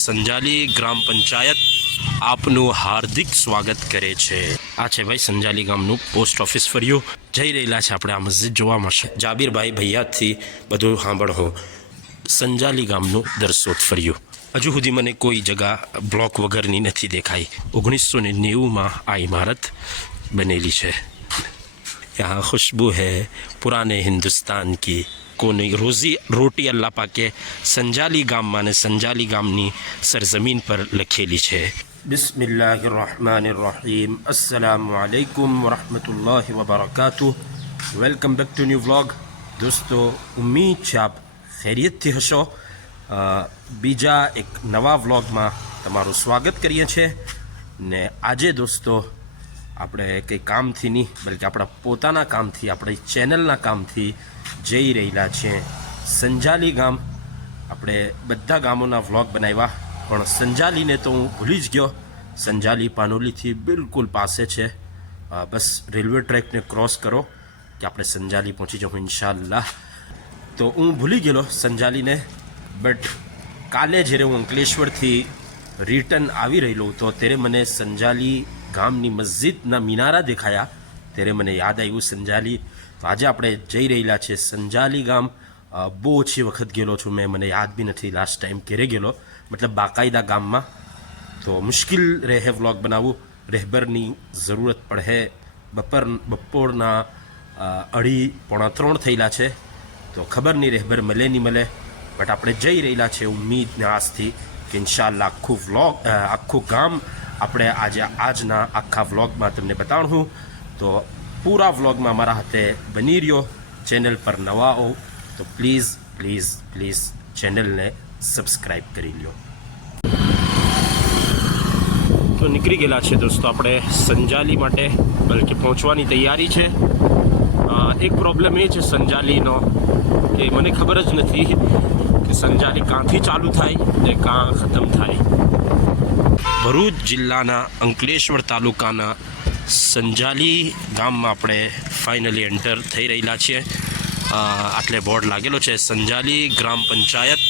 સંજાલી ગ્રામ પંચાયત આપનું હાર્દિક સ્વાગત કરે છે। આ છે ભાઈ સંજાલી ગામનું પોસ્ટ ઓફિસ ફર્યું જઈ રહેલા છે આપણે। આ મસ્જિદ જોવા મળશે। જાબીરભાઈ ભૈયાથી બધું સાંભળો। સંજાલી ગામનું દરસોત ફર્યું। હજુ સુધી મને કોઈ જગા બ્લોક વગરની નથી દેખાઈ। 1990માં આ ઇમારત બનેલી છે। यहाँ खुशबू है पुराने हिंदुस्तान की। कोई रोजी रोटी अल्लाह पाके संजाली गाम माने संजाली गामनी सरजमीन पर लखेली है। बिस्मिल्लाहिर्रहमानिर्रहीम। अस्सलामु अलैकुम वरहमतुल्लाहि वबरकातुह। Welcome back to new vlog. दोस्तों उम्मीद છે આપ ખૈરિયતથી હશો। બીજા એક નવા વ્લોગમાં તમારું સ્વાગત કરીએ છીએ ને આજે દોસ્તો આપણે કંઈ કામથી નહીં બલકે આપણા પોતાના કામથી આપણી ચેનલના કામથી જઈ રહેલા છીએ સંજાલી ગામ। આપણે બધા ગામોના વ્લોગ બનાવ્યા પણ સંજાલીને તો હું ભૂલી જ ગયો। સંજાલી પાનોલીથી બિલકુલ પાસે છે। બસ રેલવે ટ્રેકને ક્રોસ કરો કે આપણે સંજાલી પહોંચી જાઉં ઇન્શાઅલ્લાહ। તો હું ભૂલી ગયેલો સંજાલીને, બટ કાલે જ્યારે હું અંકલેશ્વરથી રિટર્ન આવી રહેલો હતો ત્યારે મને સંજાલી ગામની મસ્જિદના મિનારા દેખાયા ત્યારે મને યાદ આવ્યું સંજાલી। તો આજે આપણે જઈ રહેલા છે સંજાલી ગામ। બહુ ઓછી વખત ગયેલો છું મેં, મને યાદ બી નથી લાસ્ટ ટાઈમ ક્યારે ગયેલો, મતલબ બાકાયદા ગામમાં। તો મુશ્કેલ રહે વ્લોગ બનાવવું, રહેબરની જરૂરત પડે। બપોરના 2:30-3 થયેલા છે તો ખબર નહીં રહેબર મળે નહીં મળે, બટ આપણે જઈ રહેલા છે ઉમ્મીદને આસથી કે ઇન્શાઅલ્લાહ આખું ગામ આપણે આજે આજના આખા વ્લોગમાં તમને બતાવું। તો પૂરા વ્લોગમાં મારા હાથે બની રહ્યો। ચેનલ પર નવા હો તો પ્લીઝ પ્લીઝ પ્લીઝ ચેનલને સબસ્ક્રાઈબ કરી લ્યો। તો નીકળી ગયેલા છે દોસ્તો આપણે સંજાલી માટે, બલકે પહોંચવાની તૈયારી છે। એક પ્રોબ્લેમ એ છે સંજાલીનો કે મને ખબર જ નથી કે સંજાલી ક્યાંથી ચાલુ થાય ને ક્યાં ખતમ થાય। ભરૂચ જિલ્લાના અંકલેશ્વર તાલુકાના સંજાલી ગામમાં આપણે ફાઇનલી એન્ટર થઈ રહેલા છીએ। આટલે બોર્ડ લાગેલો છે સંજાલી ગ્રામ પંચાયત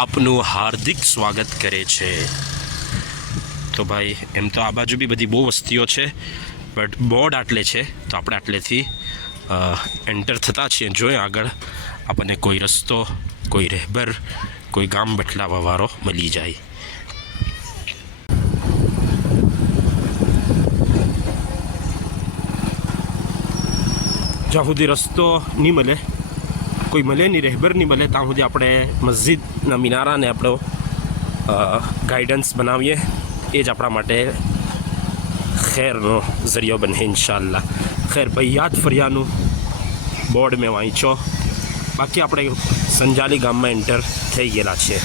આપનું હાર્દિક સ્વાગત કરે છે। તો ભાઈ એમ તો આ બાજુ બી બધી બહુ વસ્તીઓ છે, બટ બોર્ડ આટલે છે તો આપણે આટલેથી એન્ટર થતા છીએ। જોઈએ આગળ આપણને કોઈ રસ્તો, કોઈ રહેબર, કોઈ ગામ બટલાવાવાળો મળી જાય। જ્યાં સુધી રસ્તો નહીં મળે, કોઈ મળે નહીં, રહેબર નહીં મળે, ત્યાં સુધી આપણે મસ્જિદના મિનારાને આપણો ગાઈડન્સ બનાવીએ। એ જ આપણા માટે ખૈરનો ઝરિયો બને ઇન્શાઅલ્લાહ। ખૈર ભૈયાત ફરિયાનું બોર્ડ મેં વાંચ્યો, બાકી આપણે સંજાલી ગામમાં એન્ટર થઈ ગયેલા છીએ।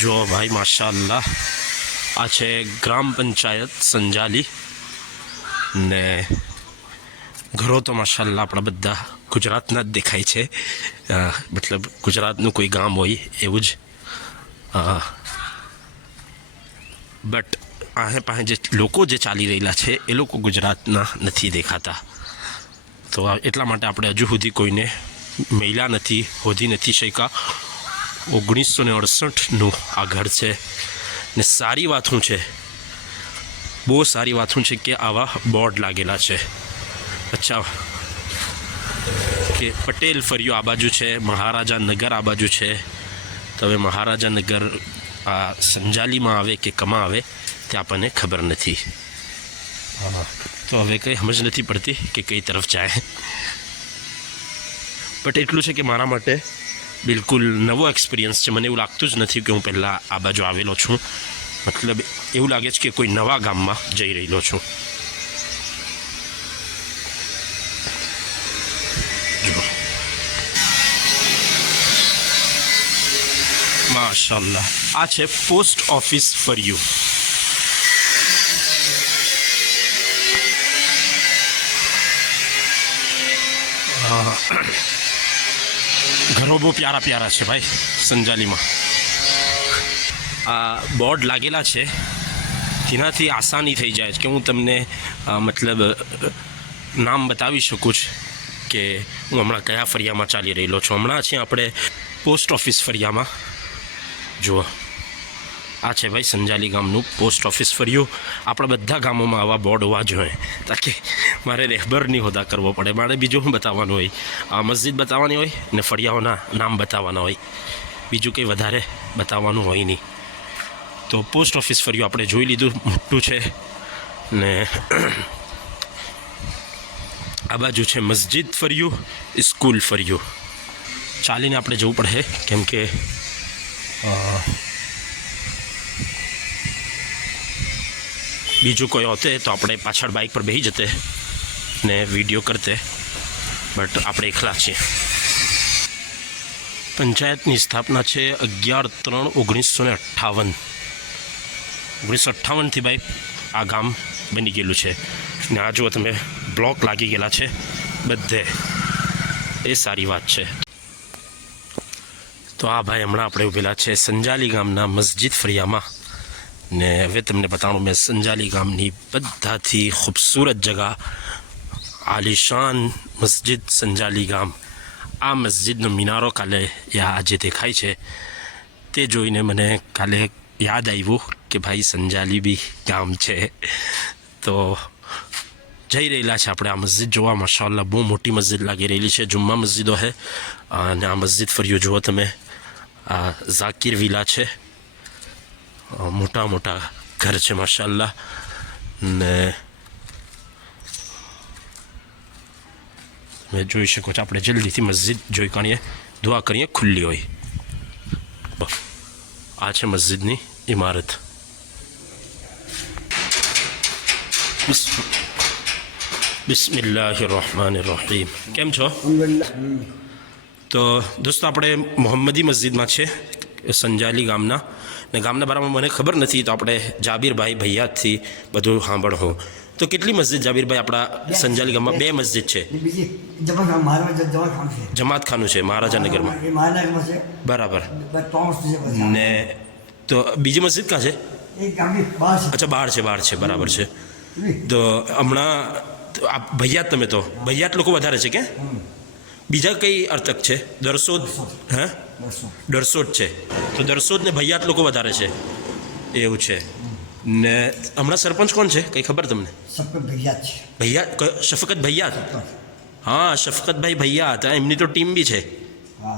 જો ભાઈ માશાઅલ્લાહ આ છે ગ્રામ પંચાયત સંજાલી ને ઘરો તો માશાઅલ્લાહ આપણા બધા ગુજરાતના જ દેખાય છે, મતલબ ગુજરાતનું કોઈ ગામ હોય એવું જ। બટ આહે પાસે જે લોકો જે ચાલી રહેલા છે એ લોકો ગુજરાતના નથી દેખાતા, તો એટલા માટે આપણે હજુ સુધી કોઈને મળ્યા નથી, શોધી નથી શક્યા। 1968નું આ ઘર છે ને સારી વાત શું છે, બહુ સારી વાત શું છે કે આવા બોર્ડ લાગેલા છે। અચ્છા કે પટેલ ફર્યો આ બાજુ છે, મહારાજા નગર આ બાજુ છે, તો હવે મહારાજા નગર આ સંજાલીમાં આવે કે કમાં આવે તે આપણને ખબર નથી। તો હવે કંઈ સમજ નથી પડતી કે કઈ તરફ જાય, બટ એટલું છે કે મારા માટે બિલકુલ નવો એક્સપિરિયન્સ છે। મને એવું લાગતું જ નથી કે હું પહેલાં આ બાજુ આવેલો છું, મતલબ એવું લાગે છે કે કોઈ નવા ગામમાં જઈ રહેલો છું। માશાઅલ્લાહ આ છે પોસ્ટ ઓફિસ ફર્યું। ઘરો બહુ પ્યારા પ્યારા છે ભાઈ સંજાલીમાં। આ બોર્ડ લાગેલા છે જેનાથી આસાની થઈ જાય છે કે હું તમને મતલબ નામ બતાવી શકું છું કે હું હમણાં કયા ફરિયામાં ચાલી રહેલો છું। હમણાં છીએ આપણે પોસ્ટ ઓફિસ ફરિયામાં જુઓ આ છે ભાઈ સંજાલી ગામનું પોસ્ટ ઓફિસ ફર્યું. આપણા બધા ગામોમાં આવા બોર્ડ હોવા જોઈએ તાકે મારે રહેબર નહીં હોતા કરવો પડે. મારે બીજું શું બતાવવાનું હોય, આ મસ્જિદ બતાવવાની હોય ને ફળિયાઓના નામ બતાવવાના હોય, બીજું કંઈ વધારે બતાવવાનું હોય નહીં. તો પોસ્ટ ઓફિસ ફર્યું આપણે જોઈ લીધું, મોટું છે. ને આ બાજુ છે મસ્જિદ ફર્યું, સ્કૂલ ફર્યું. ચાલીને આપણે જવું પડે કેમ કે બીજું કોઈ હોતે તો આપણે પાછળ બાઇક પર બેસી જતે ને વિડીયો કરતે, બટ આપણે એકલા છીએ. પંચાયતની સ્થાપના છે 11/3/1958. 1958થી ભાઈ આ ગામ બની ગયેલું છે. ને આ જુઓ તમે બ્લોક લાગી ગયેલા છે બધે, એ સારી વાત છે. તો આ ભાઈ હમણાં આપણે ઉભેલા છે સંજાલી ગામના મસ્જિદ ફળિયામાં. ને હવે તમને બતાવું મેં સંજાલી ગામની બધાથી ખૂબસૂરત જગા, આલિશાન મસ્જિદ સંજાલી ગામ. આ મસ્જિદનો મિનારો કાલે આજે દેખાય છે, તે જોઈને મને કાલે યાદ આવ્યું કે ભાઈ સંજાલી બી ગામ છે. તો જઈ રહેલા છે આપણે આ મસ્જિદ જોવા. માશાઅલ્લાહ બહુ મોટી મસ્જિદ લાગી રહેલી છે, જુમ્મા મસ્જિદો છે. અને આ મસ્જિદ ફર્યું જુઓ તમે, આ ઝાકિર વિલા છે, મોટા મોટા ઘર છે માશાઅલ્લાહ. ને તમે જોઈ શકો છો, આપણે જલ્દીથી મસ્જિદ જોઈ કાઢીએ, દુઆ કરીએ ખુલ્લી હોય. આ છે મસ્જિદની ઇમારત. બિસ્મિલ્લાહિર રહમાનિર રહીમ. કેમ છો? તો દોસ્તો આપણે મોહમ્મદી મસ્જિદમાં છે સંજાલી ગામના, ને ગામના બારામાં મને ખબર નથી, તો આપણે જાબીરભાઈ ભૈયાથી બધું સાંભળો. તો કેટલી મસ્જિદ જાબીરભાઈ આપણા સંજાલી ગામમાં? 2 મસ્જિદ છે. જમાતખાનું છે મહારાજાનગરમાં, બરાબર. ને તો બીજી મસ્જિદ ક્યાં છે? અચ્છા બહાર છે, બરાબર છે. તો હમણાં આ ભૈયાત, તમે તો ભૈયાત લોકો વધારે છે કે બીજા કઈ અર્થક છે? દરસોદ, હે દરસોદ છે. તો દરસોદ ને ભૈયાત લોકો વધારે છે, એવું છે. ને હમણાં સરપંચ કોણ છે કંઈ ખબર તમને? ભૈયાત, શફકત ભૈયાત. હા શફકતભાઈ ભૈયાત, એમની તો ટીમ બી છે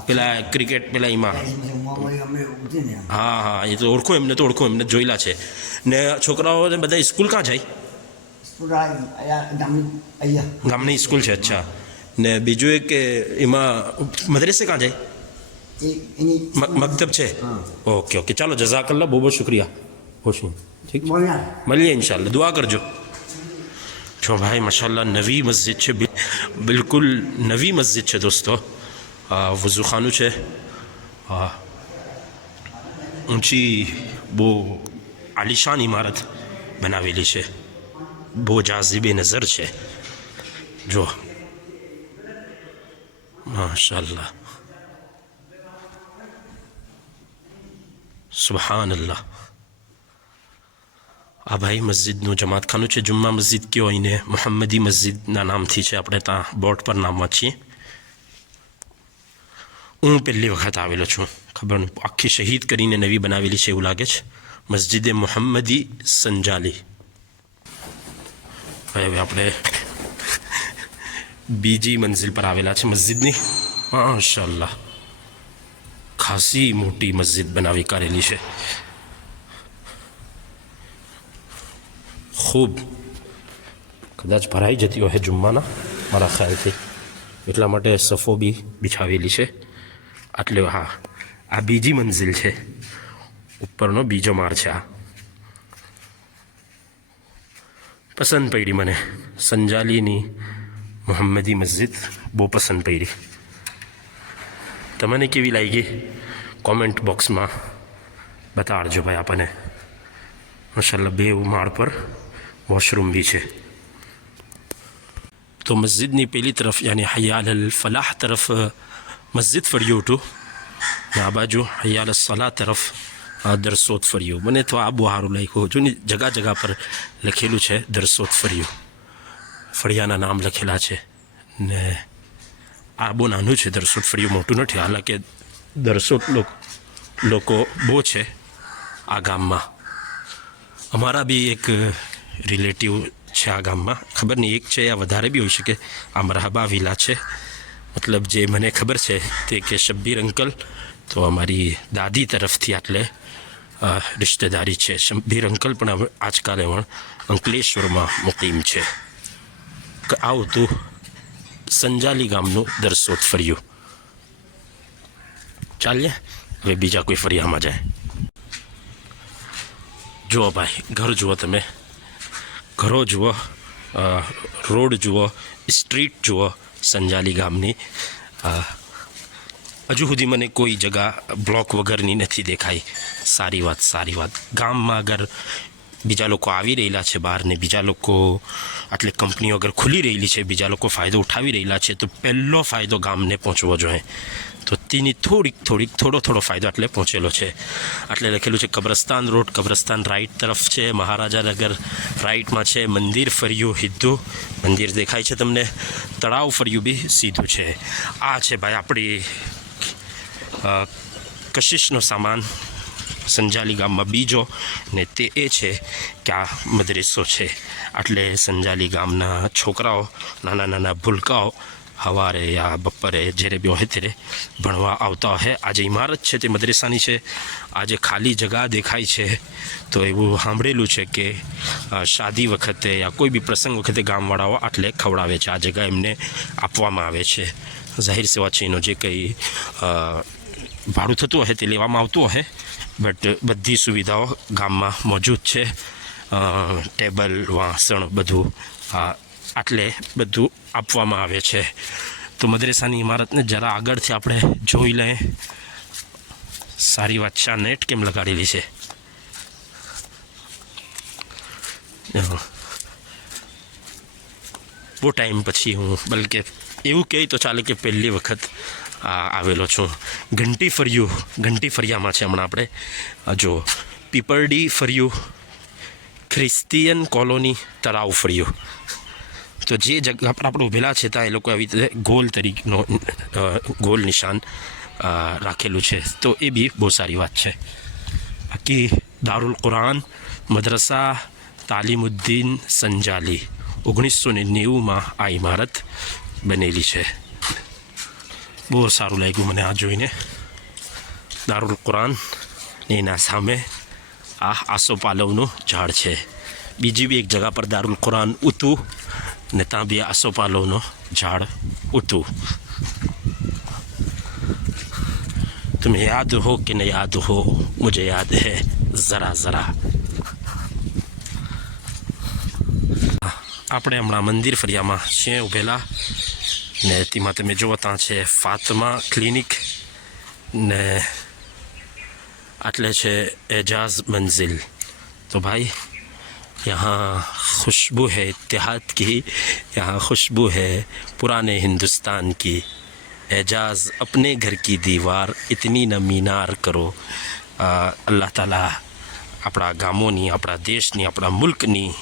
પેલા ક્રિકેટ પેલા એમાં. હા એ તો ઓળખું, એમને તો ઓળખું, એમને જોયેલા છે. ને છોકરાઓ બધા સ્કૂલ ક્યાં જાય? ગામની સ્કૂલ છે. અચ્છા. ને બીજું એક કે એમાં મદરસે ક્યાં જાય? મકતબ છે. ઓકે ચાલો, જઝાકલ્લા, બહુ બહુ શુક્રિયા. ઠીક, મળીએ ઇન્શાલ્લાહ, દુઆ કરજો. જો ભાઈ માશાલ્લાહ નવી મસ્જિદ છે, બિલકુલ નવી મસ્જિદ છે દોસ્તો. વઝુખાનું છે, ઊંચી બહુ આલિશાન ઇમારત બનાવેલી છે, બહુ જાઝીબે નજર છે. જો માશાલ્લાહ, સુબહાનલ્લાહ. આ ભાઈ મસ્જિદનું જમાતખાનું છે. જુમ્મા મસ્જિદ કયો એને મોહમ્મદી મસ્જિદના નામથી છે, આપણે ત્યાં બોર્ડ પર નામ વાંચીએ. હું પહેલી વખત આવેલો છું, ખબર નહીં, આખી શહીદ કરીને નવી બનાવેલી છે એવું લાગે છે. મસ્જિદે મોહમ્મદી સંજાલી. હવે આપણે બીજી મંજિલ પર આવેલા છે મસ્જિદની. માશાઅલ્લાહ ખાસી મોટી મસ્જિદ બનાવી કાઢેલી છે, ખૂબ. કદાચ ભરાઈ જતી હોય જુમ્માના મારા ખ્યાલથી, એટલા માટે સફો બી બિછાવેલી છે આટલે. હા આ બીજી મંજિલ છે, ઉપરનો બીજો માળ છે. આ પસંદ પડી મને, સંજાલીની મોહમ્મદી મસ્જિદ બહુ પસંદ પડી. તમને કેવી લાગી કોમેન્ટ બોક્સમાં બતાડજો ભાઈ આપણને. માશાલ્લાહ 2 માળ પર વોશરૂમ બી છે. તો મસ્જિદની પેલી તરફ યાની હૈયા અલ ફલાહ તરફ મસ્જિદ ફર્યું હતું, ને આ બાજુ હૈયા અલ સલાહ તરફ દરસોદ ફર્યું. મને તો આ બહુ સારું લાગ્યું. જો ને જગા પર લખેલું છે દરસોદ ફર્યું, ફળિયાના નામ લખેલા છે. ને આ બહુ નાનું છે દરસોદ ફર્યું, મોટું નથી. હાલાંકે દરસોદ લોકો લોકો બહુ છે આ ગામમાં. અમારા બી એક રિલેટિવ છે આ ગામમાં, ખબર નહીં એક છે યા વધારે બી હોઈ શકે. આ મરહબા વિલા છે, મતલબ જે મને ખબર છે તે કે શબ્બીર અંકલ તો અમારી દાદી તરફથી આટલે રિશ્તેદારી છે. શબ્બીર અંકલ પણ હવે આજકાલે પણ અંકલેશ્વરમાં મુકીમ છે. આવું તું સંજાલી ગામનું દરસોત ફર્યું. ચાલીએ હવે બીજા કોઈ ફરિયામાં જાય. જુઓ ભાઈ, ઘર જુઓ તમે, ઘરો જુઓ, રોડ જુઓ, સ્ટ્રીટ જુઓ સંજાલી ગામની. હજુ સુધી મને કોઈ જગા બ્લોક વગરની નથી દેખાઈ. સારી વાત, સારી વાત. ગામમાં અગર બીજા લોકો આવી રહેલા છે બહાર ને બીજા લોકો આટલી કંપનીઓ અગર ખુલી રહેલી છે, બીજા લોકો ફાયદો ઉઠાવી રહેલા છે, તો પહેલો ફાયદો ગામને પહોંચવો જોઈએ. તો તેની થોડો ફાયદો એટલે પહોંચેલો છે. એટલે લખેલું છે કબ્રસ્તાન રોડ, કબ્રસ્તાન રાઈટ તરફ છે, મહારાજાનગર રાઈટમાં છે, મંદિર ફર્યું સીધું, મંદિર દેખાય છે તમને, તળાવ ફર્યું બી સીધું છે. આ છે ભાઈ આપણી કશિશનો સામાન સંજાલી ગામમાં બીજો, ને તે એ છે કે આ મદરેસો છે. એટલે સંજાલી ગામના છોકરાઓ, નાના નાના ભૂલકાઓ સવારે યા બપોરે જ્યારે બી હોય ત્યારે ભણવા આવતા હોય. આ જે ઇમારત છે તે મદરેસાની છે. આ જે ખાલી જગા દેખાય છે તો એવું સાંભળેલું છે કે શાદી વખતે યા કોઈ બી પ્રસંગ વખતે ગામવાળાઓ આટલે ખવડાવે છે. આ જગા એમને આપવામાં આવે છે. જાહેર સેવા છે એનો જે કંઈ ભાડું થતું હશે તે લેવામાં આવતું હશે, બટ બધી સુવિધાઓ ગામમાં મોજૂદ છે. ટેબલ, વાસણ બધું આટલે બધું આપવામાં આવે છે. તો મદરેસાની ઇમારતને જરા આગળથી આપણે જોઈ લઈએ. સારી વાત છે. આ નેટ કેમ લગાડેલી છે? બહુ ટાઈમ પછી હું, બલકે એવું કહે તો ચાલે કે પહેલી વખત આવેલો છું. ઘંટી ફરિયામાં છે હમણાં આપણે. જો પીપરડી ફર્યું, ખ્રિસ્તિયન કોલોની તળાવ ફર્યું. તો જે જગ્યા પર આપણે ઊભેલા છે ત્યાં એ લોકો આવી રીતે ગોલ તરીકેનો ગોલ નિશાન રાખેલું છે. તો એ બી બહુ સારી વાત છે. બાકી દારુલ કુરાન મદ્રસા તાલીમુદ્દીન સંજાલી 1990માં આ ઇમારત બનેલી છે. બહુ સારું લાગ્યું મને આ જોઈને. દારુલ કુરાન એના સામે આ આસોપાલવનું ઝાડ છે. બીજી બી એક જગા પર દારુલ કુરાન ઉતું ને ત્યાં બી આસોપાલવનો ઝાડ ઉતું. तुम्हें याद हो कि न याद हो, मुझे याद है ज़रा ज़रा. આપણે હમણાં મંદિર ફરિયામાં છે ઊભેલા ને તેમાં તમે જુઓ ત્યાં છે ફાતમા ક્લિનિક ને આટલે છે એજાઝ મંजिल. तो भाई यहाँ खुशबू है इत्तेहाद की, यहाँ खुशबू है पुराने हिंदुस्तान की. एजाज़ अपने घर की दीवार इतनी न मीनार करो. अल्लाह ताला આપણા ગામોની, આપણા દેશની, આપણા મુલ્કની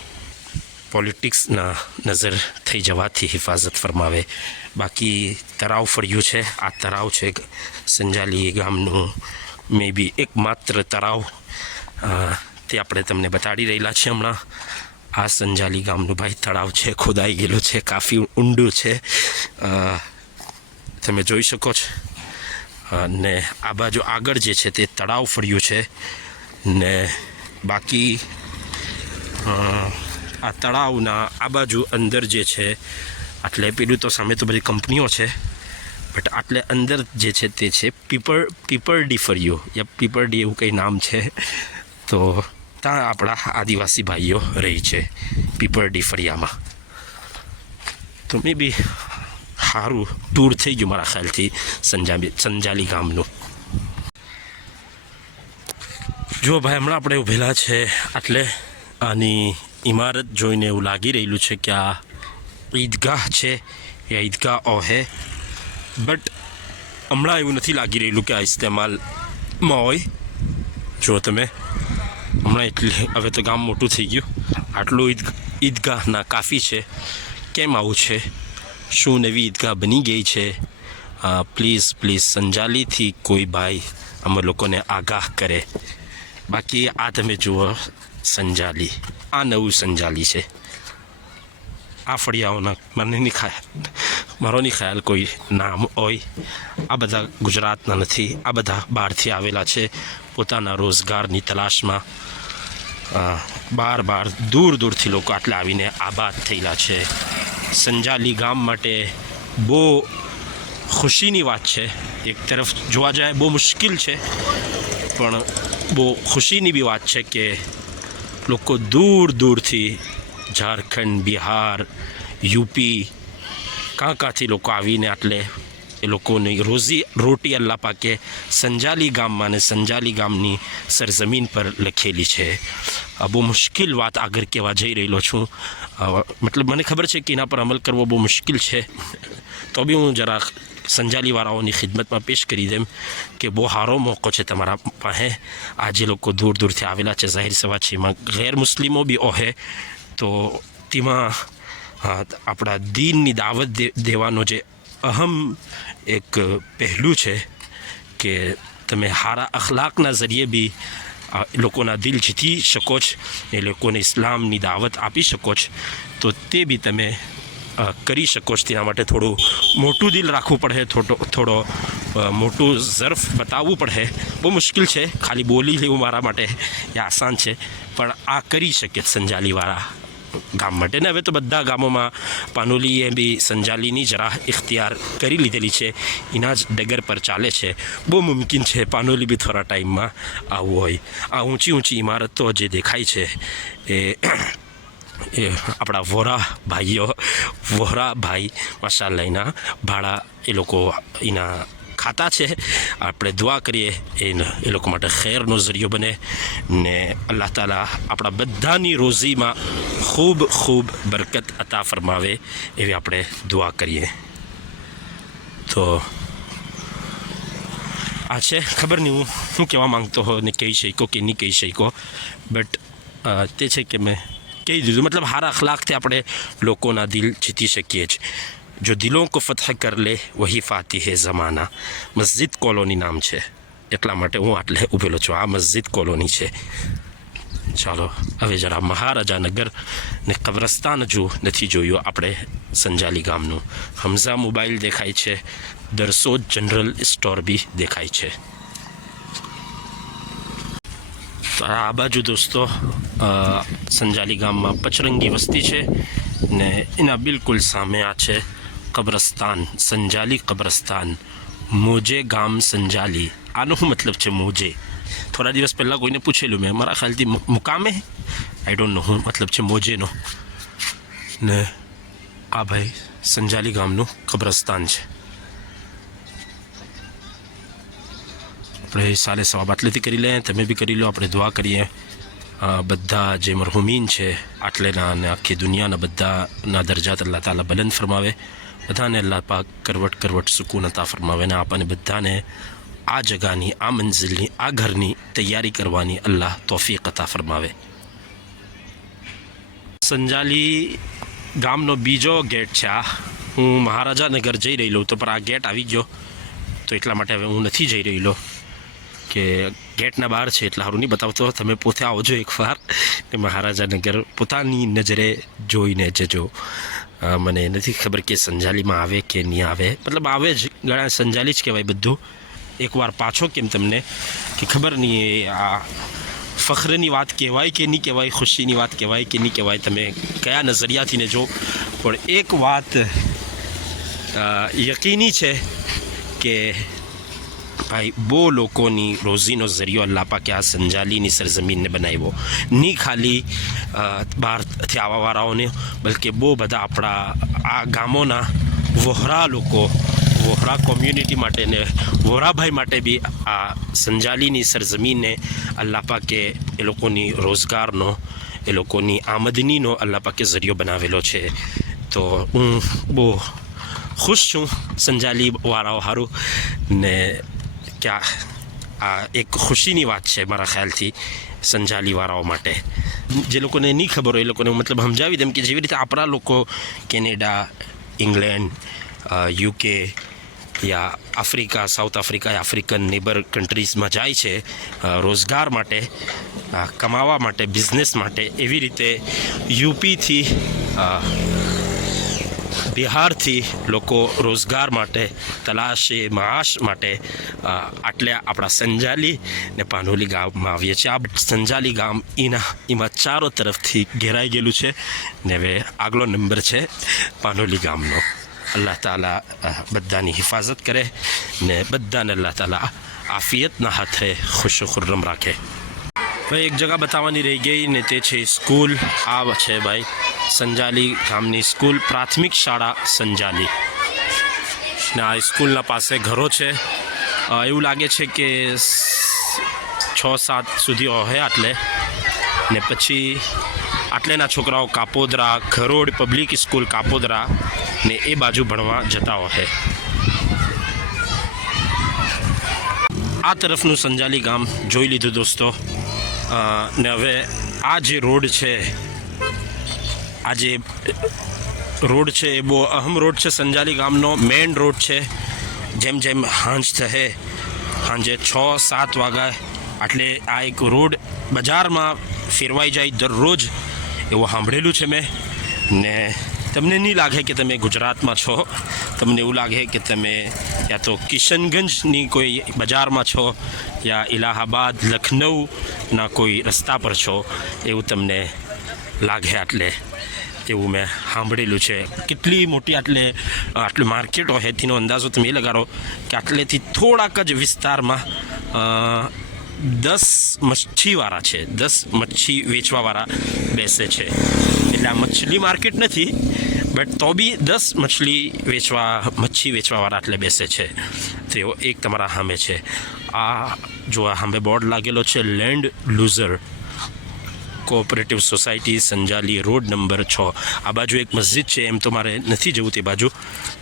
પોલિટિક્સના નજર થઈ જવાથી હિફાજત ફરમાવે. બાકી તળાવ ફર્યું છે. આ તળાવ છે સંજાલી ગામનું મે બી એકમાત્ર તળાવ. તે આપણે તમને બતાડી રહેલા છે હમણાં. આ સંજાલી ગામનું ભાઈ તળાવ છે, ખોદાઈ ગયેલું છે, કાફી ઊંડું છે, તમે જોઈ શકો છો. ને આ બાજુ આગળ જે છે તે તળાવ ફર્યું છે. ને બાકી આ તળાવના આ બાજુ અંદર જે છે આટલે પેલું તો સામે તો બધી કંપનીઓ છે, બટ આટલે અંદર જે છે તે છે પીપરડી ફર્યું યા પીપરડી એવું કંઈ નામ છે. તો ત્યાં આપણા આદિવાસી ભાઈઓ રહી છે પીપરડી ફરિયામાં. તો મે બી સારું ટૂર થઈ ગયું મારા ખ્યાલથી સંજાલી ગામનું. જો ભાઈ હમણાં આપણે ઊભેલા છે એટલે આની ઇમારત જોઈને એવું લાગી રહેલું છે કે આ ઈદગાહ છે યા ઈદગાહ હે, બટ હમણાં એવું નથી લાગી રહેલું કે આ ઇસ્તેમાલમાં હોય. જો તમે હમણાં એટલે હવે તો ગામ મોટું થઈ ગયું, આટલું ઈદગાહના કાફી છે. કેમ આવું છે? શું નવી ઈદગાહ બની ગઈ છે? પ્લીઝ સંજાલીથી કોઈ ભાઈ અમે લોકોને આગાહ કરે. બાકી આ તમે જુઓ સંજાલી, આ નવું સંજાલી છે. આ ફળિયાઓના મારો નહીં ખ્યાલ કોઈ નામ હોય. આ બધા ગુજરાતના નથી, આ બધા બહારથી આવેલા છે પોતાના રોજગારની તલાશમાં. બાર દૂર દૂરથી લોકો આટલે આવીને આબાદ થયેલા છે. સંજાલી ગામ માટે બહુ ખુશીની વાત છે. એક તરફ જોવા જાય બહુ મુશ્કેલ છે, પણ બહુ ખુશીની બી વાત છે કે લોકો દૂર દૂરથી ઝારખંડ, બિહાર, યુપી કાંથી લોકો આવીને આટલે એ લોકોની રોજી રોટી અલ્લાહ પાકે સંજાલી ગામમાં અને સંજાલી ગામની સરજમીન પર લખેલી છે. બહુ મુશ્કેલ વાત આગળ કહેવા જઈ રહેલો છું. મતલબ મને ખબર છે કે એના પર અમલ કરવો બહુ મુશ્કેલ છે, તો બી હું જરાક સંજાલીવાળાઓની ખિદમતમાં પેશ કરી દેમ કે બહુ સારો મોકો છે તમારા પાસે. આ જે લોકો દૂર દૂરથી આવેલા છે, જાહેર સભા છે, એમાં ગેર મુસ્લિમો બી ઓહે, તો તેમાં આપણા દીનની દાવત દેવાનો જે અહમ એક પહેલું છે કે તમે સારા અખલાકના જરીએ બી લોકોના દિલ જીતી શકો છો, એ લોકોને ઇસ્લામની દાવત આપી શકો છો, તો તે બી તમે કરી શકો છો. તેના માટે થોડું મોટું દિલ રાખવું પડે, થોડો મોટું ઝર્ફ બતાવવું પડે. બહુ મુશ્કેલ છે, ખાલી બોલી લેવું મારા માટે એ આસાન છે, પણ આ કરી શકે સંજાલીવાળા ગામ માટે. ને હવે તો બધા ગામોમાં પાનોલીએ બી સંજાલીની જરા ઇખ્તિયાર કરી લીધેલી છે, એના જ ડગર પર ચાલે છે. બહુ મુમકિન છે પાનોલી બી થોડા ટાઈમમાં આવવું હોય. આ ઊંચી ઇમારતો જે દેખાય છે એ આપણા વોરા ભાઈ માશાલ્લાહ એના ભાડા એ લોકો એના ખાતા છે. આપણે દુઆ કરીએ એ લોકો માટે ખૈરનો ઝરિયો બને ને અલ્લાહ તાલા આપણા બધાની રોજીમાં ખૂબ બરકત અતા ફરમાવે એવી આપણે દુઆ કરીએ. તો આ છે, ખબર નહીં હું કહેવા માંગતો હો ને કહી શકો કે નહીં કહી શકો, બટ તે છે કે મેં કહી દીધું. મતલબ સારા અખલાકથી આપણે લોકોના દિલ જીતી શકીએ છીએ. જો દિલોं को फतह कर ले वही फातिह ज़माना. મસ્જિદ કોલોની નામ છે, એટલા માટે હું આટલે ઊભેલો છું. આ મસ્જિદ કોલોની છે. ચાલો હવે જરા મહારાજા નગર ને કબ્રસ્તાન હજુ નથી જોયું આપણે સંજાલી ગામનું. હમઝા મોબાઈલ દેખાય છે, દરસોદ જનરલ સ્ટોર બી દેખાય છે. તો આ બાજુ દોસ્તો સંજાલી ગામમાં પચરંગી વસ્તી છે ને એના બિલકુલ સામે આ છે કબ્રસ્તાન, સંજાલી કબ્રસ્તાન. મોજે ગામ સંજાલી, આનો શું મતલબ છે મોજે? થોડા દિવસ પહેલાં કોઈને પૂછેલું મેં, મારા ખ્યાલથી મુકામે, આઈ ડોન્ટ નો શું મતલબ છે મોજેનો. ને આ ભાઈ સંજાલી ગામનું કબ્રસ્તાન છે. આપણે સાલે સવાબ આટલેથી કરી લઈએ, તમે બી કરી લો, આપણે દુઆ કરીએ બધા જે મરહુમીન છે આટલેના અને આખી દુનિયાના બધાના દરજાત અલ્લાહ તાલા બલંદ ફરમાવે. બધાને અલ્લાહ પાક કરવટ સુકૂન અતા ફરમાવે ને આપણને બધાને આ જગાની, આ મંઝિલની, આ ઘરની તૈયારી કરવાની અલ્લાહ તૌફીક અતા ફરમાવે. સંજાલી ગામનો બીજો ગેટ છે આ. હું મહારાજા નગર જઈ રહેલો તો પણ આ ગેટ આવી ગયો, તો એટલા માટે હવે હું નથી જઈ રહેલો કે ગેટના બહાર છે, એટલે સારું નહીં બતાવતો. તમે પોતે આવજો એકવાર ને મહારાજા નગર પોતાની નજરે જોઈને જજો. મને નથી ખબર કે સંજાલીમાં આવે કે નહીં આવે, મતલબ આવે જ, ઘણા સંજાલી જ કહેવાય બધું. એકવાર પાછો કેમ તમને કે ખબર નહીં આ ફખ્રની વાત કહેવાય કે નહીં કહેવાય, ખુશીની વાત કહેવાય કે નહીં કહેવાય, તમે કયા નજરિયાથી ને જો. પણ એક વાત યકીની છે કે ભાઈ બહુ લોકોની રોજીનો ઝરિયો અલ્લાહ પાકે આ સંજાલીની સરજમીનને બનાવ્યો. નહીં ખાલી બહારથી આવવાવાળાઓને, બલકે બહુ બધા આપણા આ ગામોના વહોરા લોકો, વહોરા કોમ્યુનિટી માટે ને વહોરાભાઈ માટે બી આ સંજાલીની સરજમીનને અલ્લાહ પાકે એ લોકોની રોજગારનો, એ લોકોની આમદનીનો અલ્લાહ પાકે ઝરિયો બનાવેલો છે. તો હું બહુ ખુશ છું સંજાલી વાળાઓ સારું ને ક્યાં આ એક ખુશીની વાત છે મારા ખ્યાલથી સંજાલીવાળાઓ માટે. જે લોકોને નહીં ખબર હોય એ લોકોને મતલબ સમજાવી દેમ કે જેવી રીતે આપણા લોકો કેનેડા, ઇંગ્લેન્ડ, યુકે, યા Africa, South Africa, African neighbour કન્ટ્રીઝમાં જાય છે રોજગાર માટે, કમાવા માટે, બિઝનેસ માટે. એવી રીતે યુપીથી, બિહારથી લોકો રોજગાર માટે, તલાશે માશ માટે આટલે આપણા સંજાલી ને પાનોલી ગામમાં આવીએ છીએ. આ સંજાલી ગામ એમાં ચારો તરફથી ઘેરાઈ ગયેલું છે ને હવે આગલો નંબર છે પાનોલી ગામનો. અલ્લાહ તાલા બધાની હિફાજત કરે ને બધાને અલ્લાહ તાલા આફિયતના હાથે ખુશ ખુર્રમ રાખે. ભાઈ એક જગા બતાવવાની રહી ગઈ ને તે છે સ્કૂલ. આ છે ભાઈ સંજાલી ગામની સ્કૂલ, પ્રાથમિક શાળા સંજાલી. ને આ સ્કૂલના પાસે ઘરો છે. એવું લાગે છે કે 6-7 સુધી હોય આટલે, ને પછી આટલેના છોકરાઓ કાપોદરા, ઘરોડ પબ્લિક સ્કૂલ કાપોદરા ને એ બાજુ ભણવા જતા હોય. આ તરફનું સંજાલી ગામ જોઈ લીધું દોસ્તો. ને હવે આ જે રોડ છે, આ જે રોડ છે એ બહુ અહમ રોડ છે સંજાલી ગામનો, મેઇન રોડ છે. જેમ જેમ હાંજ થશે, સાંજે 6-7 વાગ્યા એટલે આ એક રોડ બજારમાં ફેરવાઈ જાય દરરોજ, એવું સાંભળેલું છે મેં. ને તમને નહીં લાગે કે તમે ગુજરાતમાં છો, તમને એવું લાગે કે તમે યા તો કિશનગંજની કોઈ બજારમાં છો યા ઇલાહાબાદ, લખનઉના કોઈ રસ્તા પર છો, એવું તમને લાગે. એટલે એવું મેં સાંભળેલું છે. કેટલી મોટી આટલું માર્કેટ હોય તેનો અંદાજો તમે એ લગાડો કે આટલેથી થોડાક જ વિસ્તારમાં 10 મચ્છીવાળા છે, 10 મચ્છી વેચવાવાળા બેસે છે. એટલે આ મછલી માર્કેટ નથી, બટ તો બી 10 મચ્છી વેચવાવાળા એટલે બેસે છે. તો એક તમારા સામે છે. આ જો સામે બોર્ડ લાગેલો છે land loser cooperative society Sanjali, road number 6. આ બાજુ એક મસ્જિદ છે, એમ તો મારે નથી જવું તે બાજુ,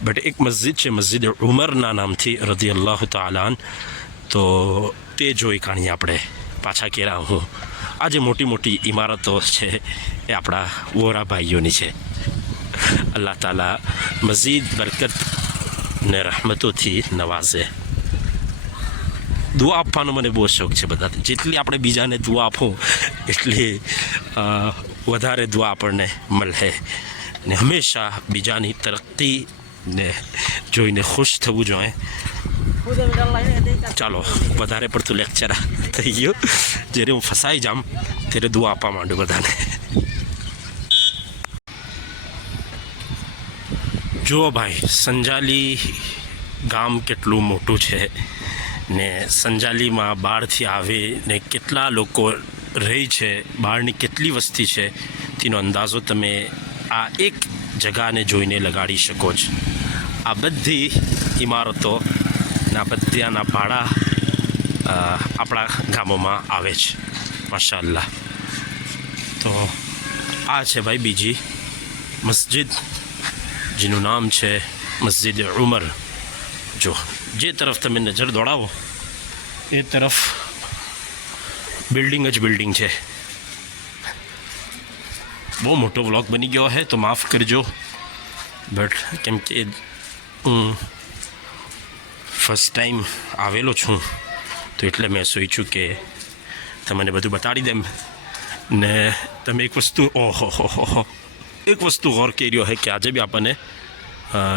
બટ એક મસ્જિદ છે, મસ્જિદ ઉમરના નામથી રદિયલ્લાહુ તાઆલા અન. તો તે જોઈ કાઢીએ આપણે પાછા કેરા. હું આ જે મોટી મોટી ઇમારતો છે એ આપણા વોરા ભાઈઓની છે. અલ્લાહ તાલા મઝીદ બરકત ને રહમતોથી નવાઝે. દુઆ આપવાનો મને બહુ શોખ છે બધા. જેટલી આપણે બીજાને દુઆ આપું એટલી વધારે દુઆ આપણને મળે ને હંમેશા બીજાની તરક્કી ને જોઈને ખુશ થવું જોઈએ. ચાલો વધારે પડતું લેક્ચર થઈ ગયું. જ્યારે હું ફસાઈ જામ ત્યારે દુઆ આપવા માંડું બધાને. જુઓ ભાઈ સંજાલી ગામ કેટલું મોટું છે ને સંજાલીમાં બહારથી આવે ને કેટલા લોકો રહે છે, બહારની કેટલી વસ્તી છે તેનો અંદાજો તમે આ એક જગાને જોઈને લગાડી શકો છો. આ બધી ઇમારતો ના બધાના ભાડા આપણા ગામોમાં આવે છે માશાઅલ્લાહ. તો આ છે ભાઈ બીજી મસ્જિદ જેનું નામ છે મસ્જિદ ઉમર. જો જે તરફ તમે નજર દોડાવો એ તરફ બિલ્ડિંગ જ બિલ્ડિંગ છે. બહુ મોટો વ્લોગ બની ગયો છે તો માફ કરજો, બટ કેમ કે હું ફર્સ્ટ ટાઈમ આવેલો છું તો એટલે મેં સોચ્યું કે તમને બધું બતાડી દેમ. ને તમે એક વસ્તુ એક વસ્તુ ગૌર કર્યો છે કે આજે બી આપણને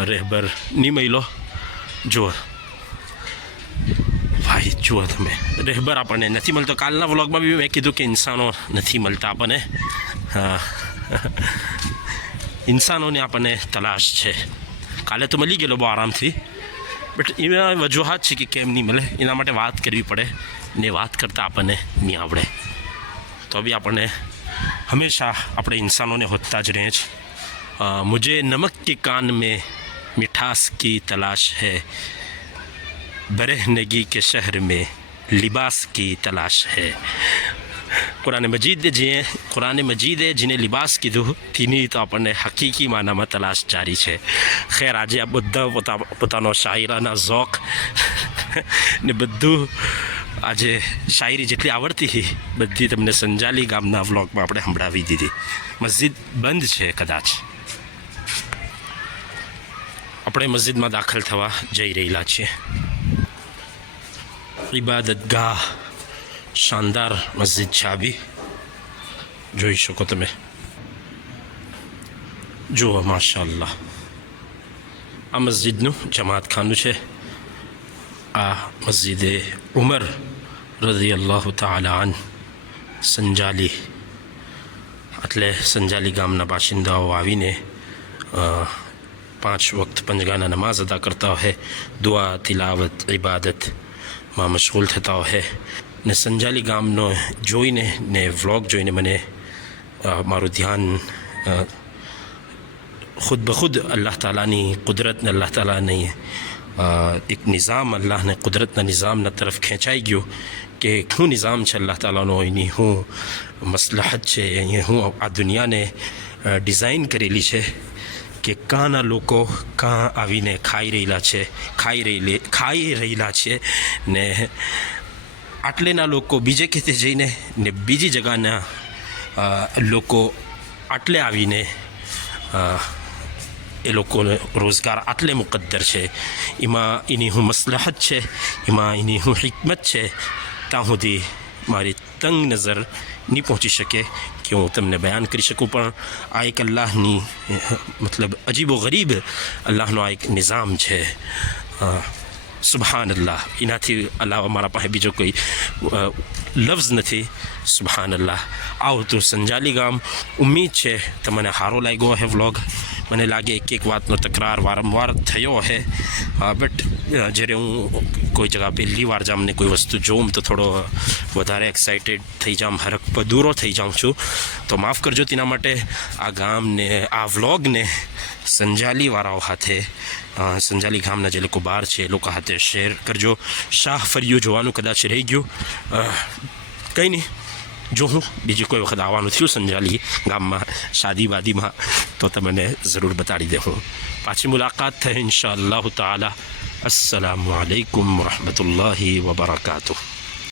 રહેબર નહીં મળ્યો. જુઓ ભાઈ, જુઓ તમે, રહેબર આપણને નથી મળતો. કાલના વ્લોગમાં બી મેં કીધું કે ઇન્સાનો નથી મળતા આપણને, ઇન્સાનોને આપણને તલાશ છે. કાલે તો મળી ગયેલો બહુ આરામથી, બટ એમાં વજૂહાત છે કે કેમ નહીં મળે, એના માટે વાત કરવી પડે ને વાત કરતાં આપણને નહીં આવડે. તો બી આપણને હંમેશા આપણે ઇન્સાનોને હોદતા જ રહે છે. મુझे नमक के कान में मिठास की तलाश है, बरहनगी के शहर में लिबास की तलाश है. કુરાન મજીદે જેને લિબાસ કીધું તેની તો આપણને હકીકી માનામાં તલાશ જારી છે. ખેર આજે આ બધા પોતાનો શાયરાના ઝોક ને બધું આજે શાયરી જેટલી આવડતી હતી બધી તમને સંજાલી ગામના વ્લોગમાં આપણે સંભળાવી દીધી. મસ્જિદ બંધ છે કદાચ. આપણે મસ્જિદમાં દાખલ થવા જઈ રહેલા છીએ. ઇબાદતગાહ, શાનદાર મસ્જિદ છે. આ બી જોઈ શકો તમે. જુઓ માશાઅલ્લાહ, આ મસ્જિદનું જમાત ખાનું છે. આ મસ્જિદે ઉમર રઝિયલ્લાહુ તાલા અન સંજાલી, એટલે સંજાલી ગામના બાસિંદાઓ આવીને 5 વખત પંજગાના નમાઝ અદા કરતા હોય, દુઆ, તિલાવત, ઇબાદતમાં મશગુલ થતા હોય. ને સંજાલી ગામનો જોઈને ને વ્લોગ જોઈને મને મારું ધ્યાન ખુદ બખુદ અલ્લાહ તાલાની કુદરતને, અલ્લાહ તાલાની એક નિઝામ, અલ્લાહને કુદરતના નિઝામના તરફ ખેંચાઈ ગયું કે શું નિઝામ છે અલ્લાહ તાલાનો, એની શું મસલહત છે, એ હું આ દુનિયાને ડિઝાઇન કરેલી છે કે કાંના લોકો કાં આવીને ખાઈ રહેલા છે ને આટલેના લોકો બીજે ખેતે જઈને ને બીજી જગાના લોકો આટલે આવીને એ લોકોને રોજગાર આટલે મુકદ્દર છે. એમાં એની હું મસલહત છે, એમાં એની હું હિકમત છે, ત્યાં સુધી મારી તંગ નજર નહીં પહોંચી શકે કે હું તમને બયાન કરી શકું. પણ આ એક અલ્લાહની મતલબ અજીબો ગરીબ અલ્લાહનો આ એક નિઝામ છે. સુબહાન અલ્લાહ, એનાથી અલાવા મારા પાસે બીજો કોઈ લફ્ઝ નથી. સુબહાન અલ્લાહ. આવો તો સંજાલી ગામ. ઉમ્મીદ છે તમને સારો લાગ્યો હે વ્લોગ. મને લાગે એક વાતનો તકરાર વારંવાર થયો હે, બટ જ્યારે હું કોઈ જગા પહેલી વાર જામ ને કોઈ વસ્તુ જોઉં તો થોડો વધારે એક્સાઇટેડ થઈ જામ, હરખ દૂરો થઈ જાઉં છું. તો માફ કરજો તેના માટે. આ ગામને, આ વ્લોગને સંજાલીવાળાઓ હાથે, સંજાલી ગામના જે લોકો બહાર છે એ લોકો હાથે શેર કરજો. શાહ ફરિયું જોવાનું કદાચ રહી ગયું, કંઈ નહીં, જો હું બીજી કોઈ વખત આવવાનું થયું સંજાલી ગામમાં શાદી વાદીમાં તો તમને જરૂર બતાડી દે. હું પાછી મુલાકાત થાય ઇન્શાઅલ્લાહ તાલા. અસ્સલામુ અલૈકુમ વરહમતુલ્લાહિ વબરકાતુહ.